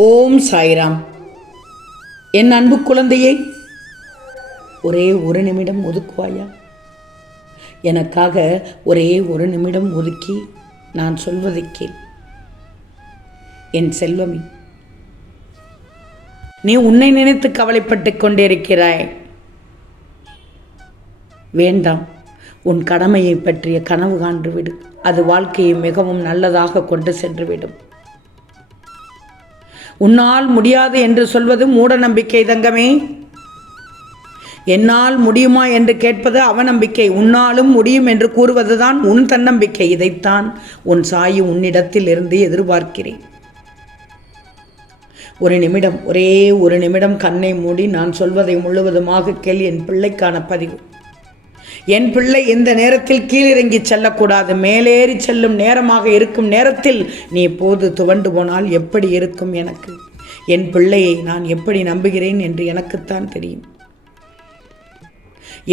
ஓம் சாய்ராம். என் அன்பு குழந்தையை, ஒரே ஒரு நிமிடம் ஒதுக்குவாயா? எனக்காக ஒரே ஒரு நிமிடம் ஒதுக்கி நான் சொல்வதை கேள். என் செல்வமே, நீ உன்னை நினைத்து கவலைப்பட்டு கொண்டிருக்கிறாய். வேண்டாம், உன் கடமையை பற்றிய கனவு காண்டு விடு. அது வாழ்க்கையை மிகவும் நல்லதாக கொண்டு சென்றுவிடும். உன்னால் முடியாது என்று சொல்வது மூட நம்பிக்கை தங்கமே. என்னால் முடியுமா என்று கேட்பது அவநம்பிக்கை. உன்னாலும் முடியும் என்று கூறுவதுதான் உன் தன்னம்பிக்கை. இதைத்தான் உன் சாயி உன்னிடத்தில் இருந்து எதிர்பார்க்கிறேன். ஒரு நிமிடம், ஒரே ஒரு நிமிடம் கண்ணை மூடி நான் சொல்வதை முழுவதுமாக கேள். என் பிள்ளைக்கான பதிவு. என் பிள்ளை இந்த நேரத்தில் கீழிறங்கி செல்லக்கூடாது. மேலேறி செல்லும் நேரமாக இருக்கும் நேரத்தில் நீ இப்போது துவண்டு போனால் எப்படி இருக்கும்? எனக்கு என் பிள்ளையை நான் எப்படி நம்புகிறேன் என்று எனக்குத்தான் தெரியும்.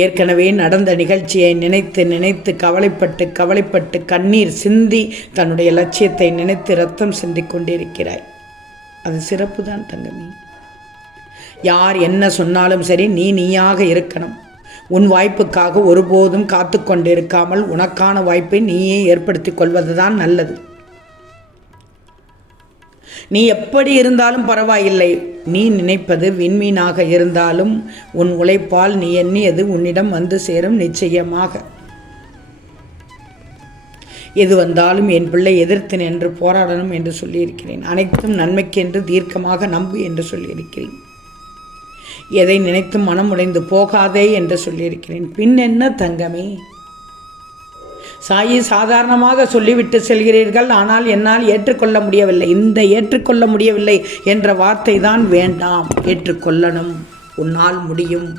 ஏற்கனவே நடந்த நிகழ்ச்சியை நினைத்து நினைத்து கவலைப்பட்டு கண்ணீர் சிந்தி தன்னுடைய லட்சியத்தை நினைத்து ரத்தம் சிந்திக் கொண்டிருக்கிறாய். அது சிறப்பு தான் தங்கமே. யார் என்ன சொன்னாலும் சரி, நீயாக இருக்கணும். உன் வாய்ப்புக்காக ஒருபோதும் காத்து கொண்டிருக்காமல் உனக்கான வாய்ப்பை நீயே ஏற்படுத்தி கொள்வதுதான் நல்லது. நீ எப்படி இருந்தாலும் பரவாயில்லை. நீ நினைப்பது விண்மீனாக இருந்தாலும் உன் உழைப்பால் நீ எண்ணியது உன்னிடம் வந்து சேரும் நிச்சயமாக. எது வந்தாலும் என் பிள்ளை எதிர்த்து நின்று போராடணும் என்று சொல்லியிருக்கிறேன். அனைத்தும் நன்மைக்கென்று தீர்க்கமாக நம்பு என்று சொல்லியிருக்கிறேன். எதை நினைத்து மனம் உடைந்து போகாதே என்று சொல்லியிருக்கிறேன். பின் என்ன தங்கமே? சாயி சாதாரணமாக சொல்லிவிட்டு செல்கிறீர்கள், ஆனால் என்னால் ஏற்றுக்கொள்ள முடியவில்லை. இந்த ஏற்றுக்கொள்ள முடியவில்லை என்ற வார்த்தை தான் வேண்டாம். ஏற்றுக்கொள்ளணும். உன்னால் முடியும்.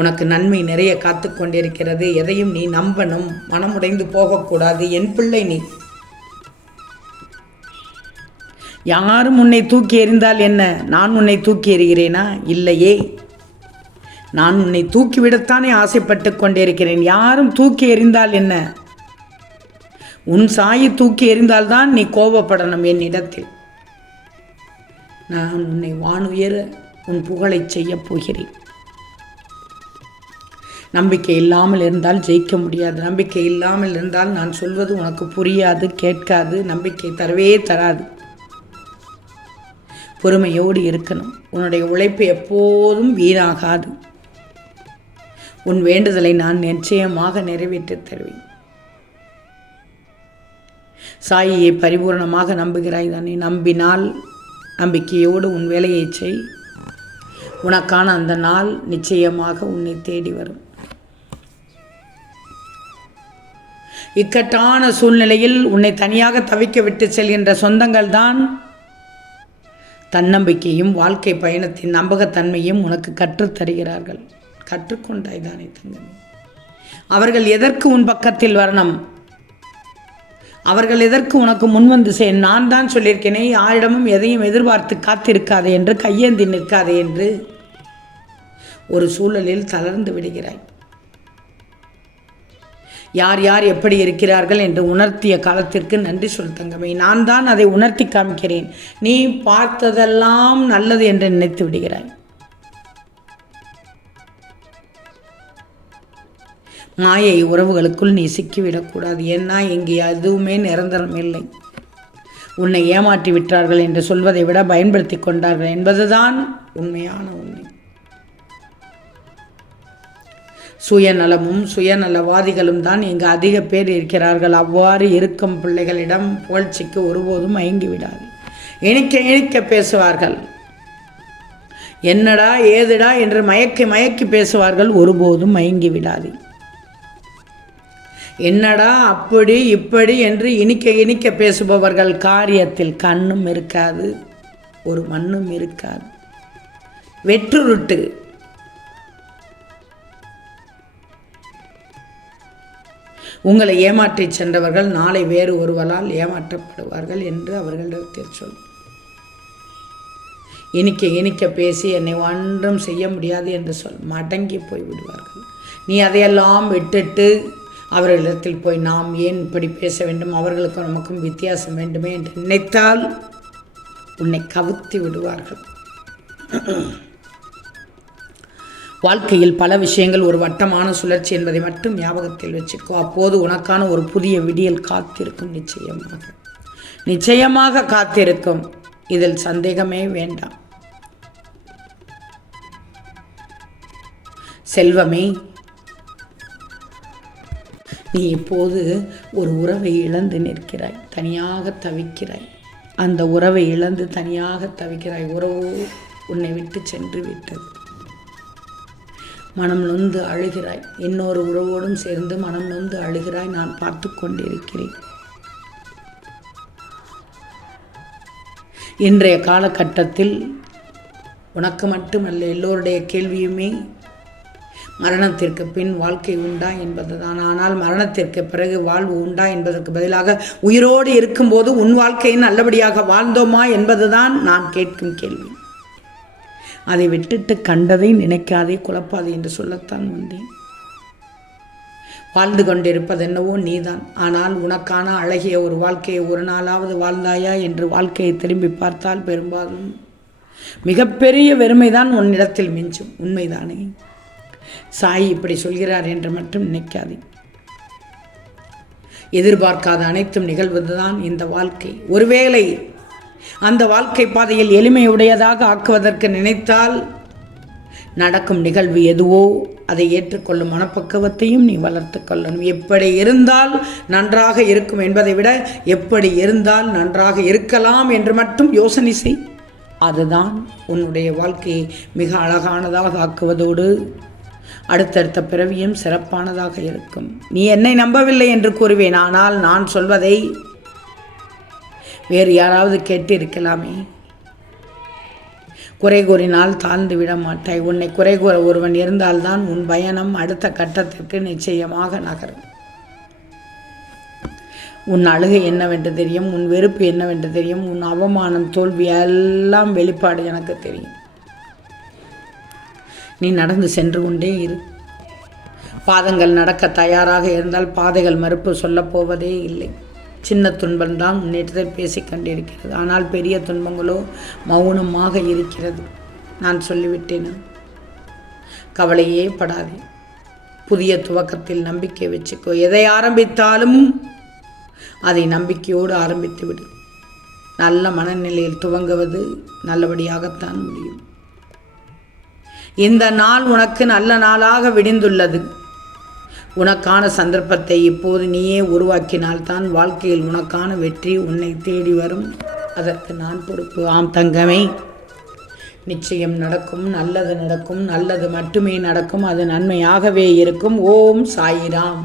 உனக்கு நன்மை நிறைய காத்து கொண்டிருக்கிறது. எதையும் நீ நம்பணும். மனமுடைந்து போகக்கூடாது. என் பிள்ளை நீ. யாரும் உன்னை தூக்கி எறிந்தால் என்ன? நான் உன்னை தூக்கி எறிகிறேனா? இல்லையே. நான் உன்னை தூக்கிவிடத்தானே ஆசைப்பட்டு கொண்டிருக்கிறேன். யாரும் தூக்கி எறிந்தால் என்ன? உன் சாயி தூக்கி எறிந்தால்தான் நீ கோபப்படணும் என்னிடத்தில். நான் உன்னை வானுயர உன் புகழை செய்ய போகிறேன். நம்பிக்கை இல்லாமல் இருந்தால் ஜெயிக்க முடியாது. நம்பிக்கை இல்லாமல் இருந்தால் நான் சொல்வது உனக்கு புரியாது, கேட்காது, நம்பிக்கை தரவே தராது. பொறுமையோடு இருக்கணும். உன்னுடைய உழைப்பு எப்போதும் வீணாகாது. உன் வேண்டுதலை நான் நிச்சயமாக நிறைவேற்றித் தருவேன். சாயியை பரிபூர்ணமாக நம்புகிறாய் தானே? நம்பினால் நம்பிக்கையோடு உன் வேலையை செய். உனக்கான அந்த நாள் நிச்சயமாக உன்னை தேடி வரும். இக்கட்டான சூழ்நிலையில் உன்னை தனியாக தவிக்க விட்டு செல்கின்ற சொந்தங்கள் தான் தன்னம்பிக்கையும் வாழ்க்கை பயணத்தின் நம்பகத்தன்மையும் உனக்கு கற்றுத்தருகிறார்கள். கற்றுக்கொண்டாய் தானே தங்கமே? அவர்கள் எதற்கு உன் பக்கத்தில் வரணும்? அவர்கள் எதற்கு உனக்கு முன்வந்து நான் தான் சொல்லியிருக்கேனே, யாரிடமும் எதையும் எதிர்பார்த்து காத்திருக்காதே என்று, கையேந்தி நிற்காதே என்று. ஒரு சூழலில் தளர்ந்து விடுகிறாய். யார் யார் எப்படி இருக்கிறார்கள் என்று உணர்த்திய காலத்திற்கு நன்றி சொல் தங்கமே. நான் தான் அதை உணர்த்தி காமிக்கிறேன். நீ பார்த்ததெல்லாம் நல்லது என்று நினைத்து விடுகிறாய். மாயை உறவுகளுக்குள் நீ சிக்கிவிடக்கூடாது. ஏன்னா இங்கே எதுவுமே நிரந்தரம் இல்லை. உன்னை ஏமாற்றி விட்டார்கள் என்று சொல்வதை விட பயன்படுத்தி கொண்டார்கள் என்பதுதான் உண்மையான உண்மை. சுயநலமும் சுயநலவாதிகளும் தான் இங்கு அதிக பேர் இருக்கிறார்கள். அவ்வாறு இருக்கும் பிள்ளைகளிடம் புகழ்ச்சிக்கு ஒருபோதும் மயங்கி விடாது. இனிக்க பேசுவார்கள். என்னடா ஏதுடா என்று மயக்கி பேசுவார்கள். ஒருபோதும் மயங்கி விடாது. என்னடா அப்படி இப்படி என்று இனிக்க பேசுபவர்கள் காரியத்தில் கண்ணும் இருக்காது, ஒரு மண்ணும் இருக்காது. வெற்றுருட்டு. உங்களை ஏமாற்றி சென்றவர்கள் நாளை வேறு ஒருவரால் ஏமாற்றப்படுவார்கள் என்று அவர்களிடத்தில் சொல். இனிக்க பேசி என்னை ஒன்றும் செய்ய முடியாது என்று சொல். மடங்கி போய்விடுவார்கள். நீ அதையெல்லாம் விட்டுட்டு அவர்களிடத்தில் போய் நாம் ஏன் இப்படி பேச வேண்டும், அவர்களுக்கும் நமக்கும் வித்தியாசம் வேண்டுமே என்று நினைத்தால் உன்னை கவுத்தி விடுவார்கள். வாழ்க்கையில் பல விஷயங்கள் ஒரு வட்டமான சுழற்சி என்பதை மட்டும் ஞாபகத்தில் வச்சுக்கோ. அப்போது உனக்கான ஒரு புதிய விடியல் காத்திருக்கும். நிச்சயமாக காத்திருக்கும். இதில் சந்தேகமே வேண்டாம். செல்வமே, நீ இப்போது ஒரு உறவை இழந்து நிற்கிறாய், தனியாக தவிக்கிறாய். அந்த உறவை இழந்து தனியாக தவிக்கிறாய். உறவு உன்னை விட்டு சென்று விட்டது. மனம் நொந்து அழுகிறாய். இன்னொரு உறவோடும் சேர்ந்து மனம் நொந்து அழுகிறாய். நான் பார்த்து கொண்டிருக்கிறேன். இன்றைய காலகட்டத்தில் உனக்கு மட்டுமல்ல, எல்லோருடைய கேள்வியுமே மரணத்திற்கு பின் வாழ்க்கை உண்டா என்பதுதான். ஆனால் மரணத்திற்கு பிறகு வாழ்வு உண்டா என்பதற்கு பதிலாக உயிரோடு இருக்கும்போது உன் வாழ்க்கையை நல்லபடியாக வாழ்ந்தோமா என்பதுதான் நான் கேட்கும் கேள்வி. அதை விட்டுட்டு கண்டதை நினைக்காதே, குழப்பாதே என்று சொல்லத்தான் வந்தேன். வாழ்ந்து கொண்டிருப்பது என்னவோ நீதான். ஆனால் உனக்கான அழகிய ஒரு வாழ்க்கையை ஒரு நாளாவது வாழ்ந்தாயா என்று வாழ்க்கையை திரும்பி பார்த்தால் பெரும்பாலும் மிகப்பெரிய வெறுமைதான் உன்னிடத்தில் மிஞ்சும். உண்மைதானே? சாய் இப்படி சொல்கிறார் என்று மட்டும் நினைக்காதே. எதிர்பார்க்காத அனைத்தும் நிகழ்வதுதான் இந்த வாழ்க்கை. ஒருவேளை அந்த வாழ்க்கை பாதையில் எளிமையுடையதாக ஆக்குவதற்கு நினைத்தால் நடக்கும் நிகழ்வு எதுவோ அதை ஏற்றுக்கொள்ளும் மனப்பக்குவத்தையும் நீ வளர்த்து கொள்ளணும். எப்படி இருந்தால் நன்றாக இருக்கும் என்பதை விட எப்படி இருந்தால் நன்றாக இருக்கலாம் என்று மட்டும் யோசனை செய். அதுதான் உன்னுடைய வாழ்க்கையை மிக அழகானதாக ஆக்குவதோடு அடுத்தடுத்த பிறவியும் சிறப்பானதாக இருக்கும். நீ என்னை நம்பவில்லை என்று கூறுவேன். ஆனால் நான் சொல்வதை வேறு யாராவது கேட்டு இருக்கலாமே. குறை கூறினால் தாழ்ந்து விட மாட்டாய். உன்னை குறை கூற ஒருவன் இருந்தால்தான் உன் பயணம் அடுத்த கட்டத்திற்கு நிச்சயமாக நகரும். உன் அழுகை என்னவென்று தெரியும், உன் வெறுப்பு என்னவென்று தெரியும், உன் அவமானம், தோல்வி எல்லாம் வெளிப்பாடு எனக்கு தெரியும். நீ நடந்து சென்று கொண்டே இரு. பாதங்கள் நடக்க தயாராக இருந்தால் பாதைகள் மறுப்பு சொல்லப்போவதே இல்லை. சின்ன துன்பம்தான் முன்னேற்றத்தை பேசிக்கொண்டிருக்கிறது. ஆனால் பெரிய துன்பங்களோ மௌனமாக இருக்கிறது. நான் சொல்லிவிட்டேன். கவலையே படாதே. புதிய துவக்கத்தில் நம்பிக்கை வச்சுக்கோ. எதை ஆரம்பித்தாலும் அதை நம்பிக்கையோடு ஆரம்பித்து விடு. நல்ல மனநிலையில் துவங்குவது நல்லபடியாகத்தான் முடியும். இந்த நாள் உனக்கு நல்ல நாளாக விடிந்துள்ளது. உனக்கான சந்தர்ப்பத்தை இப்போது நீயே உருவாக்கினால்தான் வாழ்க்கையில் உனக்கான வெற்றி உன்னை தேடி வரும். அதற்கு நான் பொறுப்பு. ஆம் தங்கமே, நிச்சயம் நடக்கும். நல்லது நடக்கும். நல்லது மட்டுமே நடக்கும். அது நன்மையாகவே இருக்கும். ஓம் சாயிராம்.